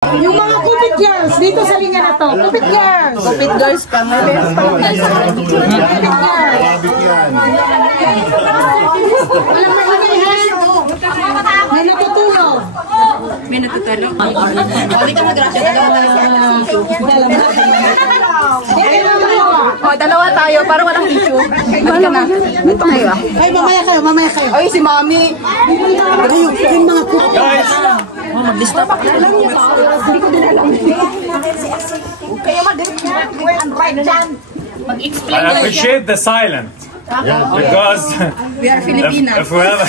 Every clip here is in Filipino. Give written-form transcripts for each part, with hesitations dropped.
Yung mga Cupid girls, dito sa linya na to. Cupid girls. Cupid girls pa nga. Cupid girls. Alam mo kami, may natutulog. May natutulog. Hindi ka mag-grasya. Dalawa tayo para walang tissue. Balik ka na. Ay, mamaya kayo. Ay, si Mami. Yung mga Cupid. Guys! Maglista pa. Alam niyo ba? Hindi ko din alam. Kaya mag-explain. I appreciate the silence. Because We are Filipinas. if we have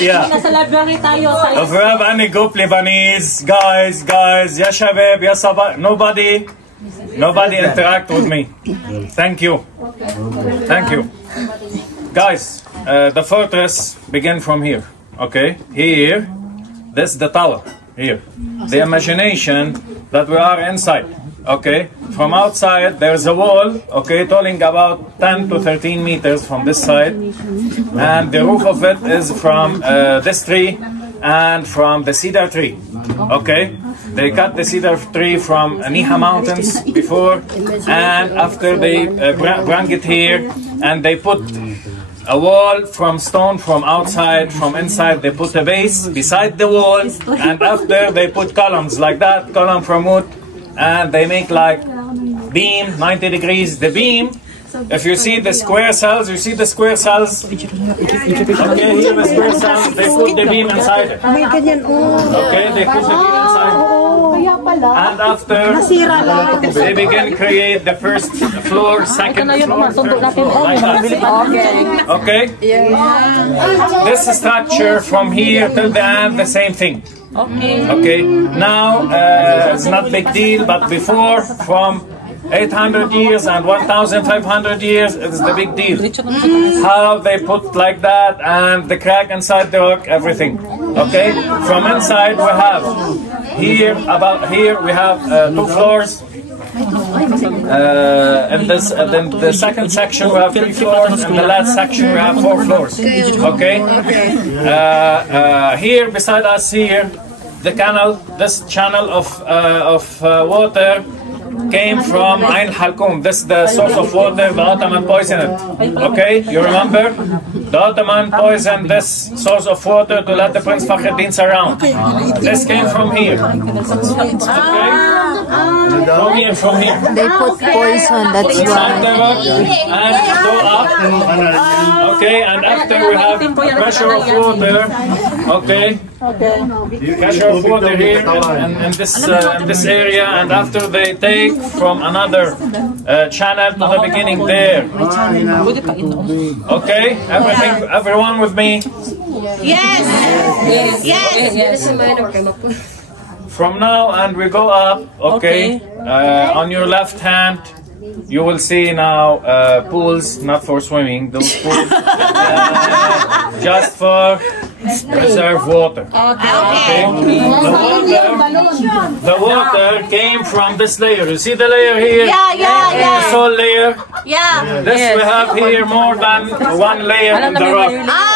yeah. If we have any group Lebanese guys, ya shabab, ya sabah, nobody interact with me. Thank you. Guys, the fortress begin from here. Okay? Here, this is the tower. Here. The imagination that we are inside. Okay? From outside, there's a wall, okay, totaling about 10 to 13 meters from this side. And the roof of it is from this tree and from the cedar tree. Okay? They cut the cedar tree from Niha Mountains before, and after they bring it here, and they put a wall from stone from outside, from inside they put a base beside the wall, and after they put columns like that, column from wood, and they make like beam, 90 degrees, the beam. If you see the square cells, okay, here the square cells, they put the beam inside it. Okay, they put the beam inside it. And after, they begin create the first floor, second floor, third floor, like that. Okay? This structure from here till the end, the same thing. Okay? Now, it's not big deal, but before, from 800 years and 1,500 years, it's the big deal. How they put like that, and the crack inside the rock, everything. Okay? From inside we have here, about here we have 2 floors. In this, then the second section we have 3 floors, and the last section we have 4 floors. Okay? Here beside us here, the canal, this channel of water came from Ain Halkoum. This is the source of water the Ottoman poisoned it. Okay, you remember? The Ottoman poisoned this source of water to let the Prince Fakhreddin surround. This came from here. Okay? From here. They put poison, that's why. And go up. Okay, and after we have pressure of water. Okay. Pressure of water here in this area, and after they take from another channel to the beginning there. Okay, everyone with me? Yes. From now and we go up. Okay. On your left hand, you will see now pools, not for swimming. Those pools just for reserve water. Okay. The water came from this layer. You see the layer here? The salt layer? This we have here more than 1 layer in the rock.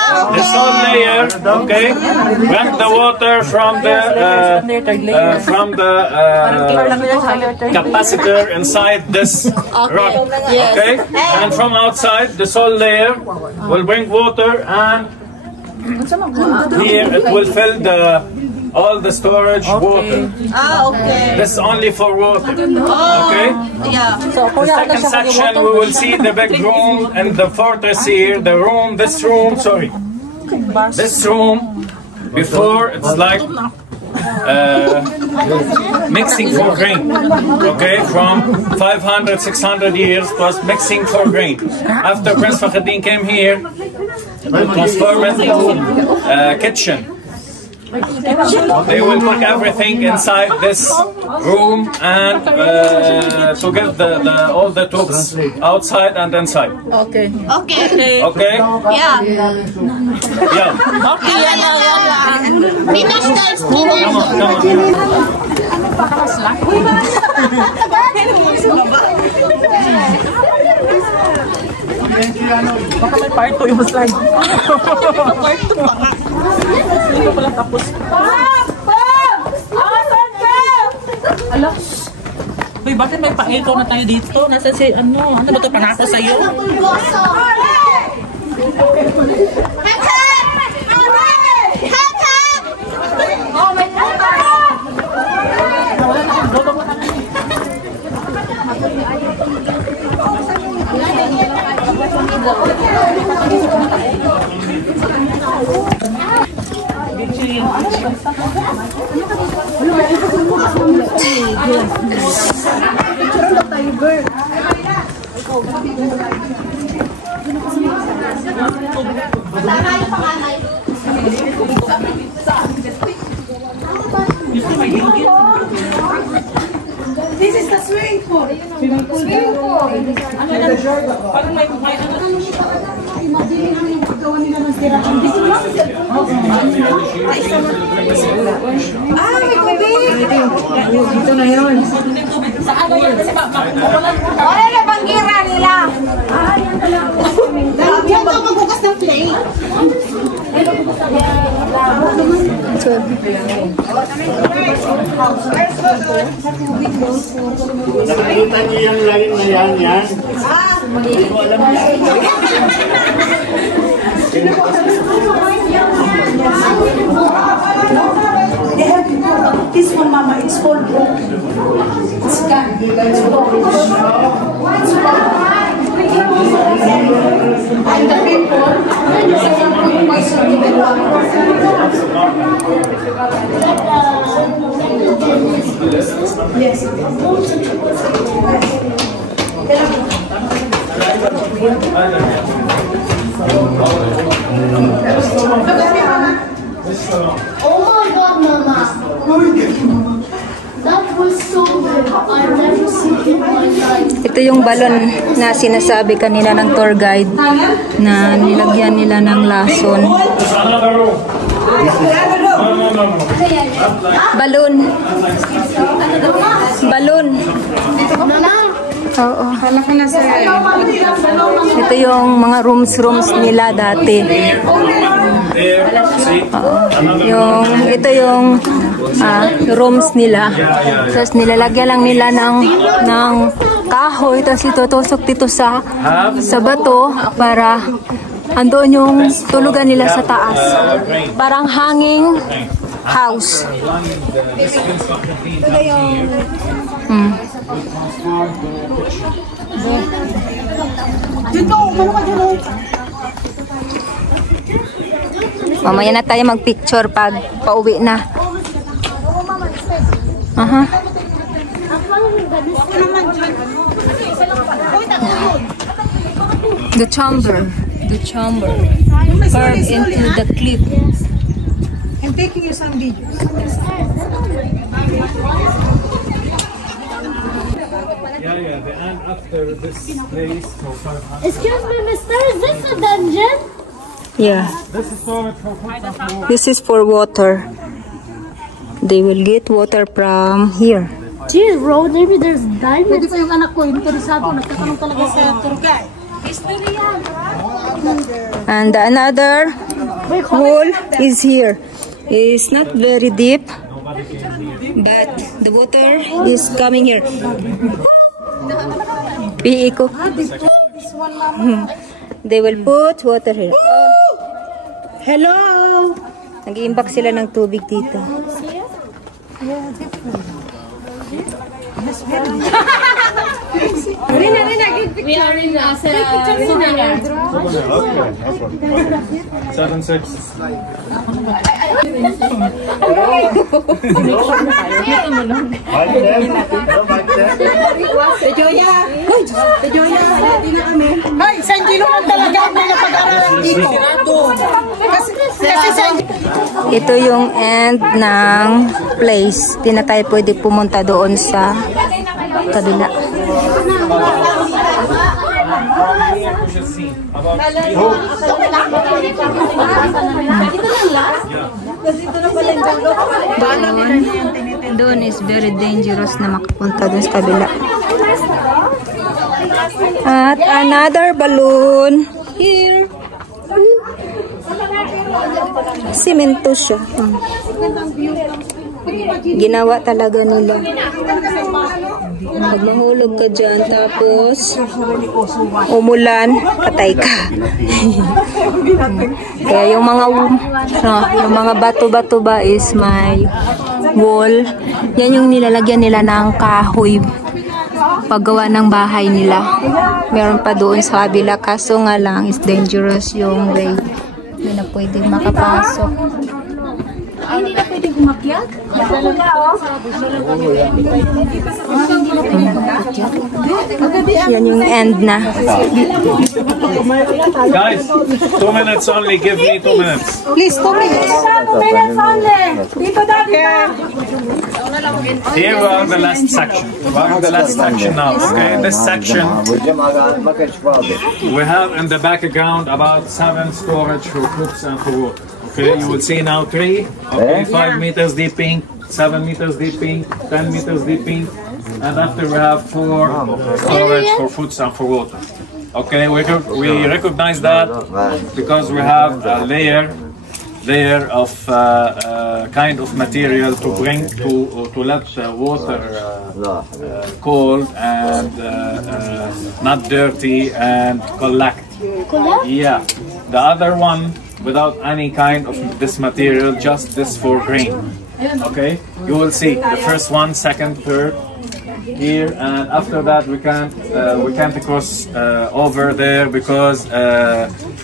The salt layer, okay, bring the water from the capacitor inside this rock. Okay, and from outside the salt layer will bring water, and here it will fill all the storage water. This is only for water. Okay? The second section we will see the big room and the fortress here. This room, before it's like mixing for grain. Okay, from 500, 600 years was mixing for grain. After Prince Fakhreddin came here, we transformed it into kitchen. They will put everything inside this room, and to get all the troops outside and inside. Okay. Yeah. Baka may part 2 yung slide. Part 2 baka. Hindi ko pala tapos. Asan ka? Ala. Uy, bakit may pa-echo na tayo dito? Nasa si, ano ba ito pangako sa'yo? Oh, may This is the swimming pool. Swimming pool. Ano na? Parang may ano? Imagine namin gawa nila ng tirahan. Dito lang. May tubig. Dito na yun. Saan yun? Wala na bangira nila. Diyan daw magbukas ng plate. Nakikita niyo yung line na yan? Hindi ko alam yan. This one, Mama, it's called it's gone. And the people, someone put poison in the water. Yes. Oh my God, Mama! That was so good. I've never seen it in my life. Ito yung balon na sinasabi kanina ng tour guide na nilagyan nila ng lason. Balon. Balon. Oo. Ito yung mga rooms nila dati. Ito yung rooms nila. Tapos nilalagyan lang nila ng kahoy. Tapos itutusok dito sa bato para andoon yung tulugan nila sa taas. Parang hanging house. Mamaya na tayo mag-picture pag pauwi na. The chamber carved into the cliff. I'm taking you some videos. Yeah, the end after this place for 500. Excuse me, mister, is this a dungeon? Yeah. This is for water. They will get water from here. Geez, bro, maybe there's diamonds. Pwede pa yung anak ko, interesado, nagtatanong talaga sa tour guide. And another hole is here. It's not very deep, but the water is coming here. Piiko. They will put water here. Hello! Nag-iimbak sila ng tubig dito. We are in Seminar. 7-6. Ay, San Gino lang talaga ang mga pag-aralan dito. Kasi San Ito yung end ng place. Di na tayo pwede pumunta doon sa kabila. Doon is very dangerous na makapunta doon sa kabila. At another balloon here. Simento siya. Ginawa talaga nila. Pag mahulog ka dyan, tapos umulan, patay ka. Kaya yung mga bato-bato ba is may wall. Yan yung nilalagyan nila ng kahoy paggawa ng bahay nila. Meron pa doon sa kabila, kaso nga lang is dangerous yung way. Hindi na pwede makapasok. Hindi na pwede umakyat? Yan yung end na. Guys, 2 minutes only. Give me 2 minutes. Please, 2 minutes. Dito dati na. Here we are the last section. We are the last section now. Okay, in this section we have in the background about 7 storage for cooks and for water. Okay, you will see now 3. Okay, 5 meters deeping, 7 meters deeping, 10 meters deeping, and after we have 4 storage for foods and for water. Okay, we recognize that because we have a layer of kind of material to bring to let water cold and not dirty and collect. Yeah, the other one without any kind of this material, just this for grain. Okay, you will see the first one, second, third here, and after that we can't cross over there because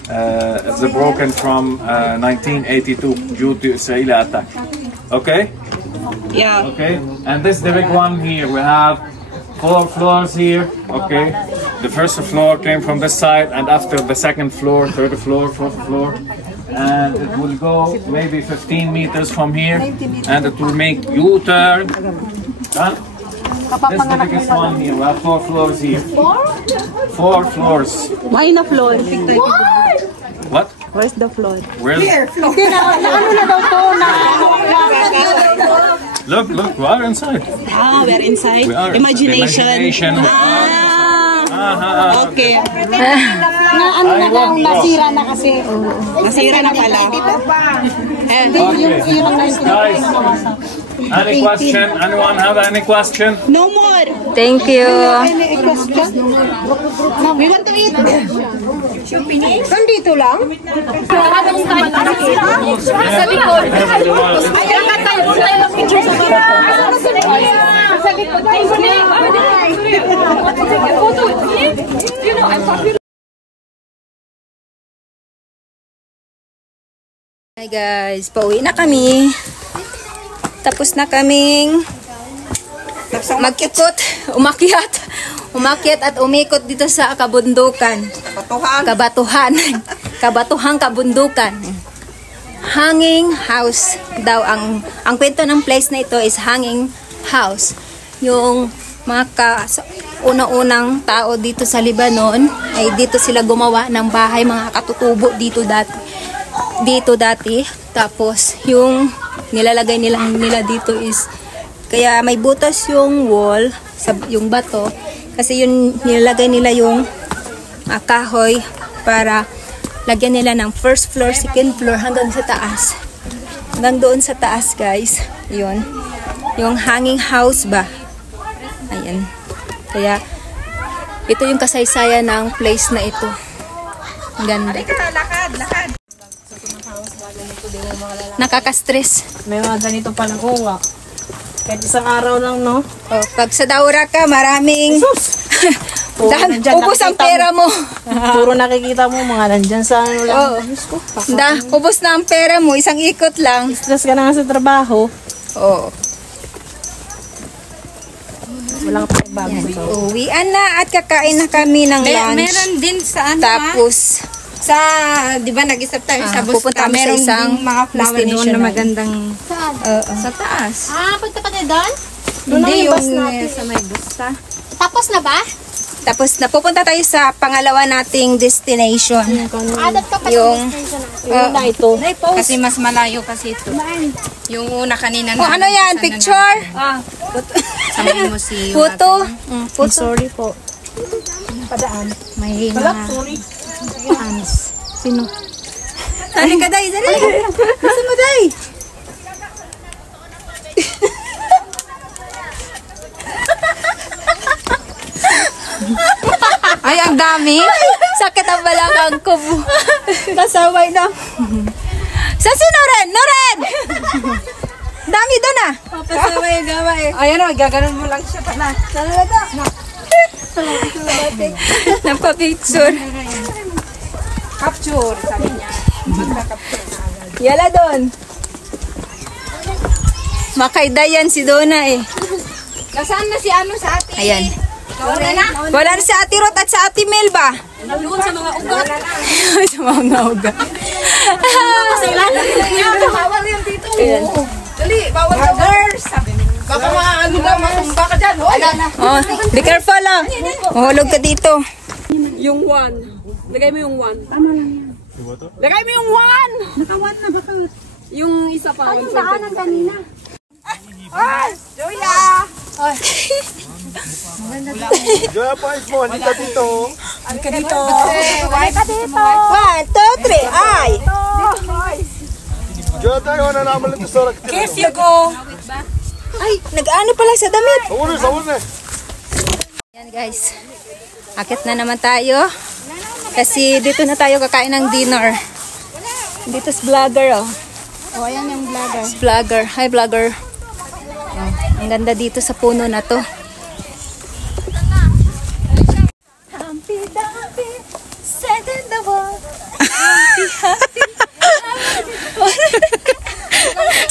it's broken from 1982 due to Israeli attack. Okay. Yeah. Okay, and this is the big one here. We have 4 floors here. Okay, the first floor came from this side, and after the second floor, third floor, fourth floor, and it will go maybe 15 meters from here, and it will make U-turn. Huh? This is the biggest one here. We have 4 floors here. 4 floors. Why na floor? What? Where's the floor? Where's? Hindi na, ano na daw to na. Look, we are inside. Ah, we're inside. We are. Imagination. Okay. Na ano na daw, nasira na kasi. Nasira na pala. Guys, any question? Anyone have any question? No more. Thank you. Any question? We want to eat. Nandito lang? Sa likod. Ayan ka tayo. Tayo ng picture sa likod. Sa likod. Hi guys, pauwi na kami. Tapos na kaming mag-ikot, umakyat at umikot dito sa kabundukan. Kabatuhang kabundukan. Hanging house daw ang kwento ng place na ito is hanging house. Yung mga unang-unang tao dito sa Lebanon ay dito sila gumawa ng bahay, mga katutubo dito dati. Tapos yung nilalagay nila dito is kaya may butas yung wall, yung bato, kasi yun nilalagay nila yung kahoy para lagyan nila ng first floor, second floor hanggang sa taas. Hanggang doon sa taas, guys. Yun. Yung hanging house ba? Ayan. Kaya ito yung kasaysayan ng place na ito. Ang ganda. Lakad. Nakaka-stress. May mga ganito palang kuha. Kahit isang araw lang, no? Oh, pag sa Daura ka, maraming ubos ang pera mo. Puro nakikita mo, mga nandyan sa ano lang. Oh. Ubos na ang pera mo, isang ikot lang. Stress ka na nga sa trabaho. Oh. Walang pagbago. Uwian na at kakain na kami ng lunch. Meron din sa ano Tapos, di ba nag-isap tayo sa bus? pupunta kami sa Meron isang ding mga flower doon destination na na magandang sa taas. punta pa tayo doon? Hindi yung sa may busta. Tapos na ba? Tapos napupunta tayo sa pangalawa nating destination. Adat ka pa Yung Na ito. kasi mas malayo kasi ito. Yung una kanina oh, ano yan? Picture? Sabihin mo si Photo? Photo. Sorry po. May mga sino? Ano ka, Day? Dali! Gusto mo, Day? Ay, ang dami. Sakit ang balakang ko. Kasaway na. Sa si Noren! Noren! Dami doon ah. Papasaway gamay. Ayan o, gaganon mo lang siya pala. Napapicture. Capture, sabi niya. Yala doon. Makaidayan si Dona eh. Nasaan na si ano sa atin? Ayan. Wala na. Wala na si Ate Ruth at sa Ate Mel ba? Doon sa mga ugat. Sa mga ugat. Bawal yan dito. Dali, bawal ka. Girls. Baka maano na, matumba ka dyan. Hoy. Oh, be careful ah. Mahulog ka dito. Yung 1. Lagay mo yung 1. Tama lang yan. Lagay mo yung 1. Naka-1 na baka. Yung isa pa. Anong daanan kanina? Ay, Julia. Joya pa mo, hindi ka dito. Halika dito. Ay, ka dito. 1, 2, 3, ay! Joya tayo na naman ito sa rakit. If you go. Ay, nag-ano pala sa damit. Sawun na. Yan guys. Akit na naman tayo. Kasi dito na tayo kakain ng dinner. Dito si vlogger oh. O, ayan yung vlogger. Si vlogger. Hi vlogger. Oh, ang ganda dito sa puno na to.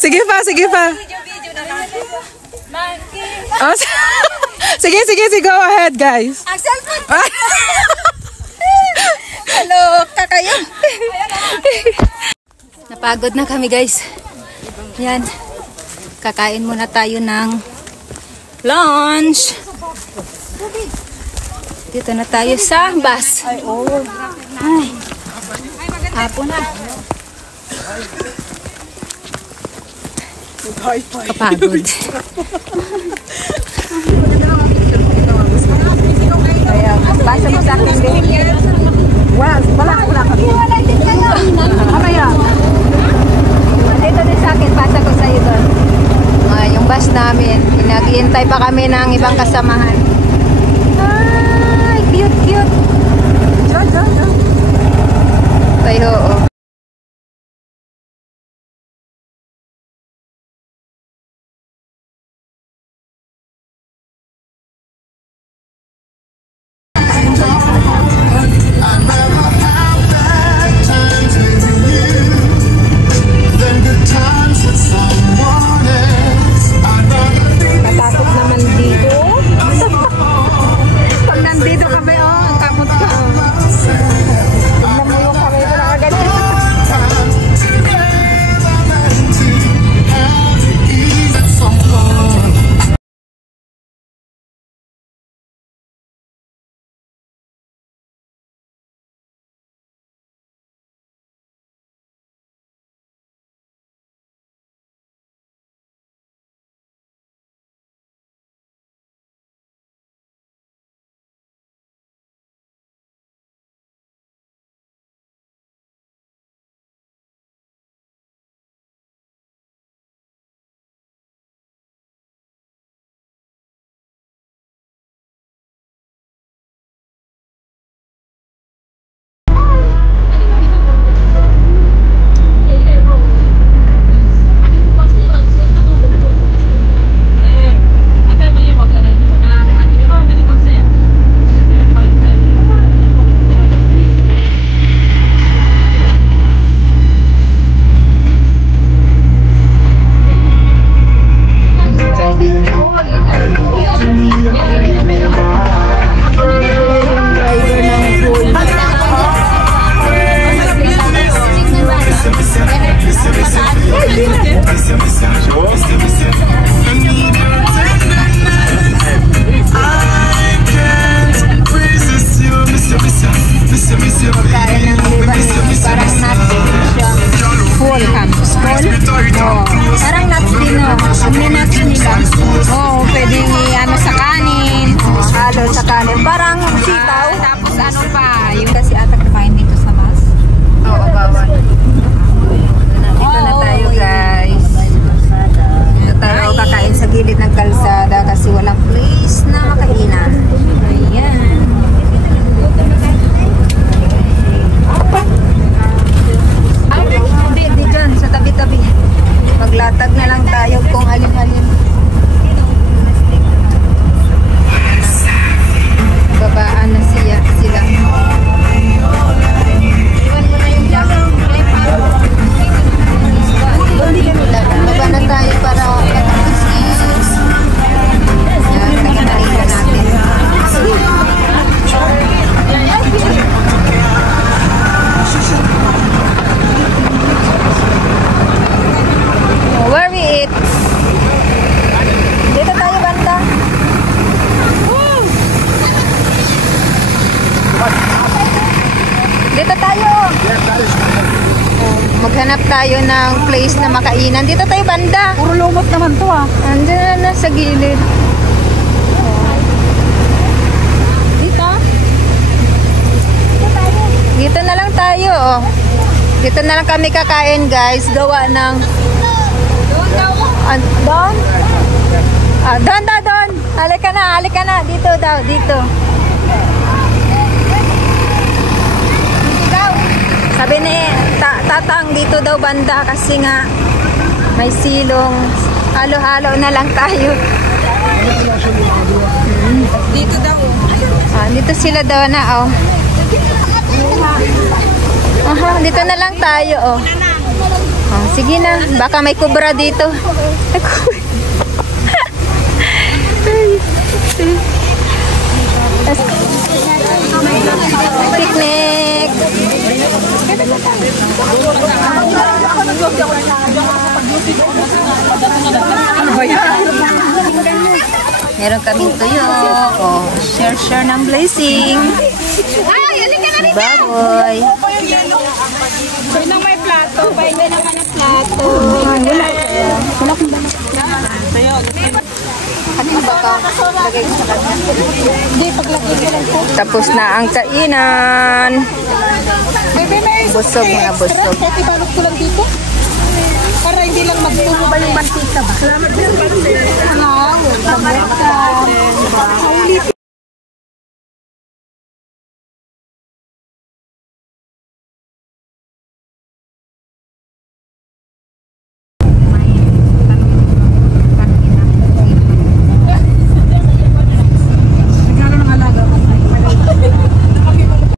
Sige pa, sige pa. Oh, sige, go ahead, guys. Ang cellphone! Hello, kakayo. Napagod na kami guys. Yan. Kakain muna tayo ng lunch. Dito na tayo sa bus. Ay, hapon na. Kapagod. Basa mo sa akin din. Wala kami. Mamaya. Dito din sa akin, pasa ko sa iyo doon. Yung bus namin. Naghihintay pa kami ng ibang kasamahan. Ay, cute. Tayo, oo. Matakot naman dito. Pag nandito kami, ang kamot ka. Tignan mo yung kami ito nakaganyan. Hanap tayo ng place na makainan. Dito tayo banda. Puro lumot naman to ah. Andiyan na sa gilid. Dito? Dito na lang tayo, oh. Dito na lang kami kakain, guys. Gawa ng... Doon? Doon. Halika na. Dito daw, dito. Dito daw. Sabi ni Tatang, dito daw banda kasi nga may silong. Halo-halo na lang tayo. Dito daw. Dito sila daw na, oh. Aha, dito na lang tayo, oh. Sige na, baka may kubra dito. Picnic. Meron kaming tuyo. Oh, share ng blessing. Baboy. Pwede nang may plato. Pwede naman ang plato. Tapos na ang kainan. Busog na busog. Pwede balot ko lang dito. Para hindi lang magtumo ba yung mantika ba? Salamat din.